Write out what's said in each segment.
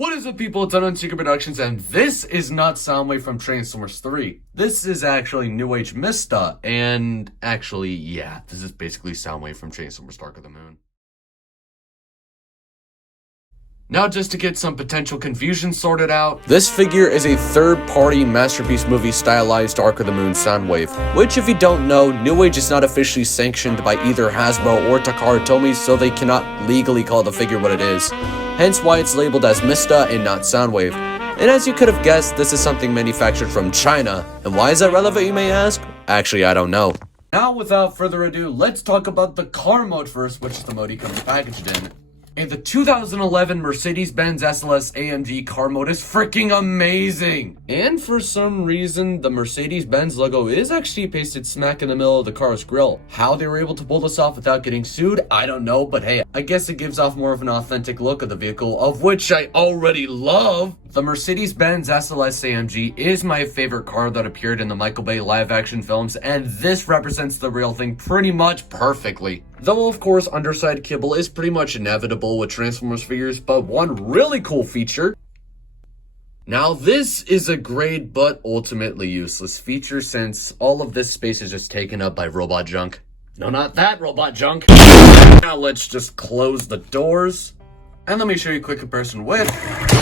What is up, people? It's Unknown Secret Productions, and this is not Soundwave from Transformers 3. This is actually New Age Mista, and actually, yeah, this is basically Soundwave from Transformers Dark of the Moon. Now, just to get some potential confusion sorted out, this figure is a third-party Masterpiece movie stylized Dark of the Moon Soundwave, which, if you don't know, New Age is not officially sanctioned by either Hasbro or Takara Tomy, so they cannot legally call the figure what it is. Hence why it's labeled as Mista and not Soundwave. And as you could have guessed, this is something manufactured from China. And why is that relevant, you may ask? Actually, I don't know. Now, without further ado, let's talk about the car mode first, which is the mode he comes packaged in. And the 2011 Mercedes-Benz SLS AMG car mode is freaking amazing! And for some reason, the Mercedes-Benz logo is actually pasted smack in the middle of the car's grille. How they were able to pull this off without getting sued, I don't know, but hey, I guess it gives off more of an authentic look of the vehicle, of which I already love! The Mercedes-Benz SLS AMG is my favorite car that appeared in the Michael Bay live-action films, and this represents the real thing pretty much perfectly. Though, of course, underside kibble is pretty much inevitable with Transformers figures, but one really cool feature. Now, this is a great but ultimately useless feature since all of this space is just taken up by robot junk. No, not that robot junk. Now, let's just close the doors. And let me show you a quick comparison with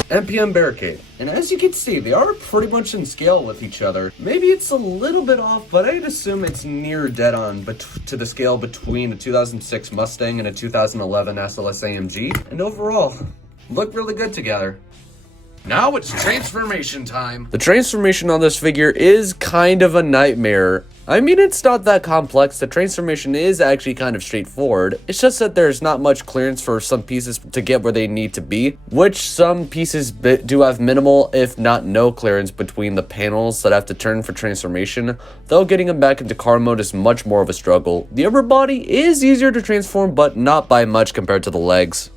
MPM Barricade. And as you can see, they are pretty much in scale with each other. Maybe it's a little bit off, but I'd assume it's near dead on to the scale between a 2006 Mustang and a 2011 SLS AMG. And overall, look really good together. Now it's transformation time. The transformation on this figure is kind of a nightmare. I mean, it's not that complex. The transformation is actually kind of straightforward. It's just that there's not much clearance for some pieces to get where they need to be, which some pieces do have minimal, if not no clearance between the panels that have to turn for transformation, though getting them back into car mode is much more of a struggle. The upper body is easier to transform, but not by much compared to the legs.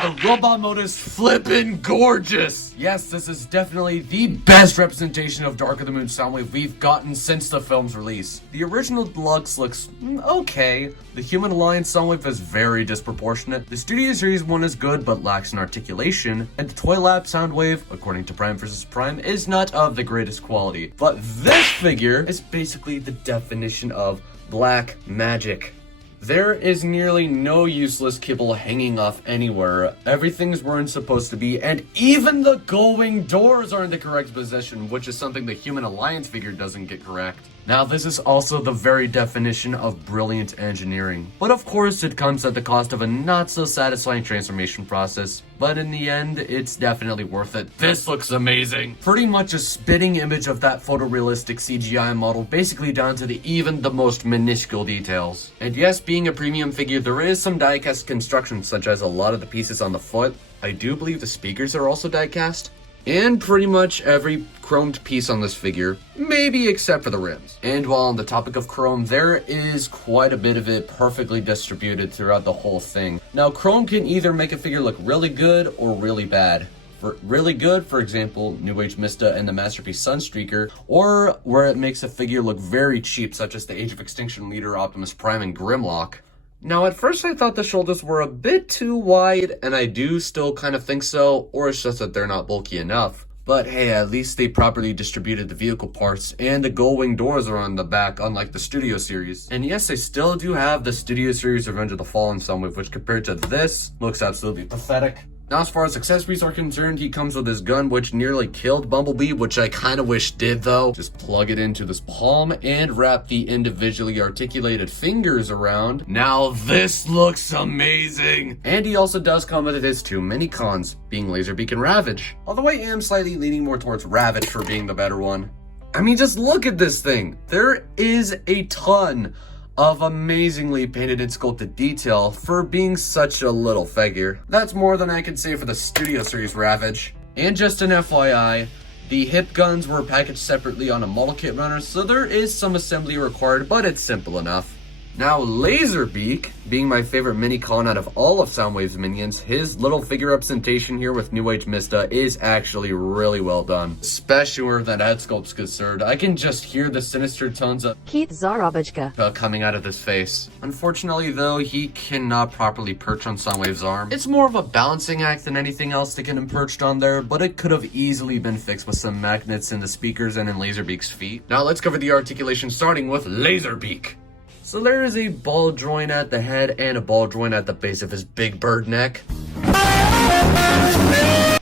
The robot mode is flippin' gorgeous! Yes, this is definitely the best representation of Dark of the Moon Soundwave we've gotten since the film's release. The original deluxe looks okay. The Human Alliance Soundwave is very disproportionate. The Studio Series one is good but lacks in articulation. And the Toy Lab Soundwave, according to Prime vs. Prime, is not of the greatest quality. But this figure is basically the definition of black magic. There is nearly no useless kibble hanging off anywhere. Everything's where it's supposed to be, and even the going doors are in the correct position, which is something the Human Alliance figure doesn't get correct. Now, this is also the very definition of brilliant engineering. But of course, it comes at the cost of a not-so-satisfying transformation process. But in the end, it's definitely worth it. This looks amazing! Pretty much a spitting image of that photorealistic CGI model, basically down to even the most minuscule details. And yes, being a premium figure, there is some die-cast construction, such as a lot of the pieces on the foot. I do believe the speakers are also die-cast. And pretty much every chromed piece on this figure, maybe except for the rims. And while on the topic of chrome, there is quite a bit of it perfectly distributed throughout the whole thing. Now, chrome can either make a figure look really good or really bad. For really good, for example, New Age Mista and the Masterpiece Sunstreaker, or where it makes a figure look very cheap, such as the Age of Extinction leader Optimus Prime and Grimlock. Now, at first I thought the shoulders were a bit too wide, and I do still kind of think so, or it's just that they're not bulky enough. But hey, at least they properly distributed the vehicle parts, and the gull-wing doors are on the back, unlike the Studio Series. And yes, I still do have the Studio Series Revenge of the Fallen Soundwave, which compared to this, looks absolutely pathetic. Now, as far as accessories are concerned, he comes with his gun, which nearly killed Bumblebee, which I kind of wish did, though. Just plug it into this palm and wrap the individually articulated fingers around. Now, this looks amazing! And he also does come with his two mini cons, being Laserbeak and Ravage. Although I am slightly leaning more towards Ravage for being the better one. I mean, just look at this thing. There is a ton of amazingly painted and sculpted detail for being such a little figure. That's more than I can say for the Studio Series Ravage. And just an FYI, the hip guns were packaged separately on a model kit runner, so there is some assembly required, but it's simple enough. Now, Laserbeak, being my favorite mini-con out of all of Soundwave's minions, his little figure representation here with New Age Mista is actually really well done. Especially where that head sculpt's concerned. I can just hear the sinister tones of Keith Zarovachka coming out of his face. Unfortunately, though, he cannot properly perch on Soundwave's arm. It's more of a balancing act than anything else to get him perched on there, but it could have easily been fixed with some magnets in the speakers and in Laserbeak's feet. Now, let's cover the articulation starting with Laserbeak. So there is a ball joint at the head and a ball joint at the base of his big bird neck.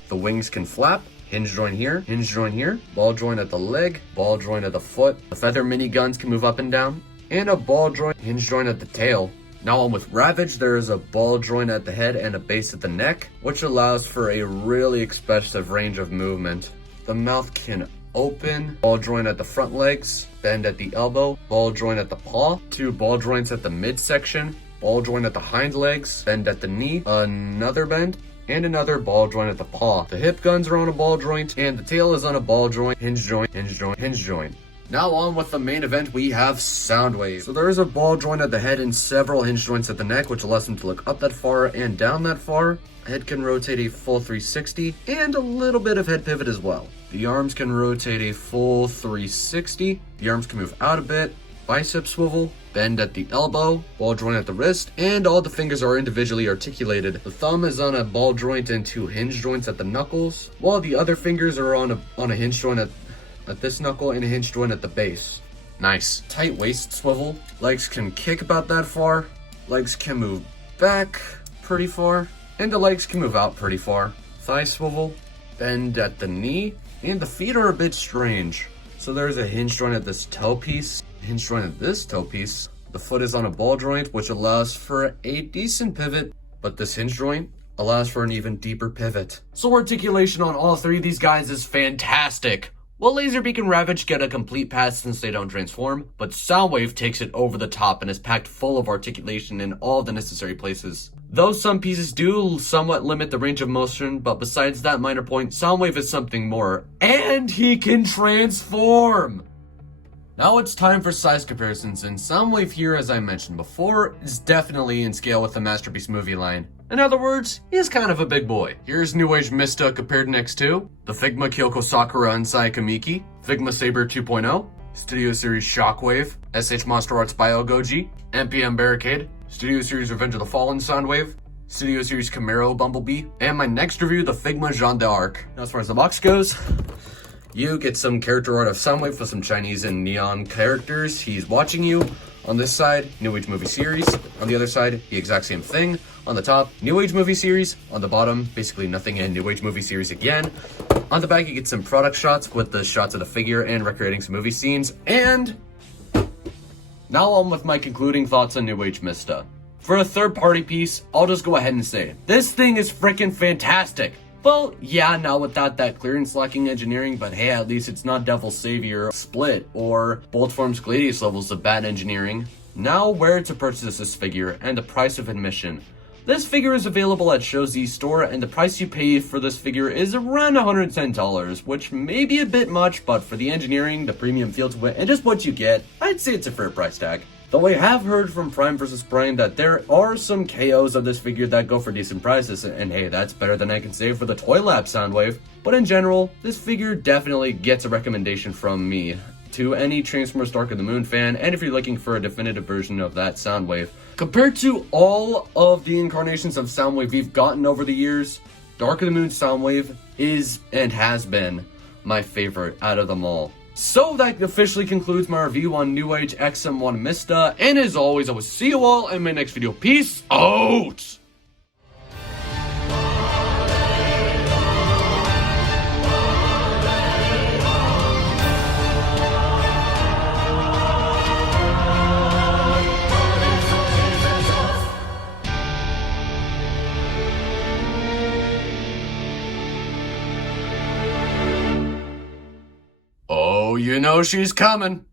The wings can flap. Hinge joint here, ball joint at the leg, ball joint at the foot. The feather miniguns can move up and down, and a ball joint, hinge joint at the tail. Now on with Ravage, there is a ball joint at the head and a base at the neck, which allows for a really expressive range of movement. The mouth can open, ball joint at the front legs, bend at the elbow, ball joint at the paw, 2 ball joints at the midsection, ball joint at the hind legs, bend at the knee, another bend, and another ball joint at the paw. The hip guns are on a ball joint, and the tail is on a ball joint, hinge joint, hinge joint, hinge joint. Now on with the main event, we have Soundwave. So there is a ball joint at the head and several hinge joints at the neck, which allows him to look up that far and down that far. Head can rotate a full 360, and a little bit of head pivot as well. The arms can rotate a full 360. The arms can move out a bit. Bicep swivel, bend at the elbow, ball joint at the wrist, and all the fingers are individually articulated. The thumb is on a ball joint and 2 hinge joints at the knuckles, while the other fingers are on a hinge joint at this knuckle and a hinge joint at the base. Nice. Tight waist swivel. Legs can kick about that far. Legs can move back pretty far. And the legs can move out pretty far. Thigh swivel. Bend at the knee. And the feet are a bit strange. So there's a hinge joint at this toe piece. Hinge joint at this toe piece. The foot is on a ball joint, which allows for a decent pivot. But this hinge joint allows for an even deeper pivot. So articulation on all 3 of these guys is fantastic. Well, Laserbeak and Ravage get a complete pass since they don't transform, but Soundwave takes it over the top and is packed full of articulation in all the necessary places. Though some pieces do somewhat limit the range of motion, but besides that minor point, Soundwave is something more. And he can transform! Now it's time for size comparisons, and Soundwave here, as I mentioned before, is definitely in scale with the Masterpiece movie line. In other words, he's kind of a big boy. Here's New Age Mista compared next to the Figma Kyoko Sakura and Sayakamiki, Figma Saber 2.0, Studio Series Shockwave, SH Monster Arts Bio Goji, MPM Barricade, Studio Series Revenge of the Fallen Soundwave, Studio Series Camaro Bumblebee, and my next review, the Figma Jeanne d'Arc. Now as far as the box goes, you get some character art of Soundwave with some Chinese and neon characters. He's watching you. On this side, New Age Movie Series. On the other side, the exact same thing. On the top, New Age Movie Series. On the bottom, basically nothing, and New Age Movie Series again. On the back, you get some product shots with the shots of the figure and recreating some movie scenes. And now on with my concluding thoughts on New Age Mista. For a third-party piece, I'll just go ahead and say, this thing is freaking fantastic. Well, yeah, not without that clearance lacking engineering, but hey, at least it's not Devil's Savior, Split, or Boltform's Gladius levels of bad engineering. Now, where to purchase this figure, and the price of admission. This figure is available at ShowZ store, and the price you pay for this figure is around $110, which may be a bit much, but for the engineering, the premium feel to it, and just what you get, I'd say it's a fair price tag. Though I have heard from Prime vs. Prime that there are some KOs of this figure that go for decent prices, and hey, that's better than I can say for the Toy Lab Soundwave. But in general, this figure definitely gets a recommendation from me to any Transformers Dark of the Moon fan, and if you're looking for a definitive version of that Soundwave. Compared to all of the incarnations of Soundwave we've gotten over the years, Dark of the Moon Soundwave is and has been my favorite out of them all. So that officially concludes my review on New Age XM1 Mista, and as always, I will see you all in my next video. Peace out! Oh, you know she's coming.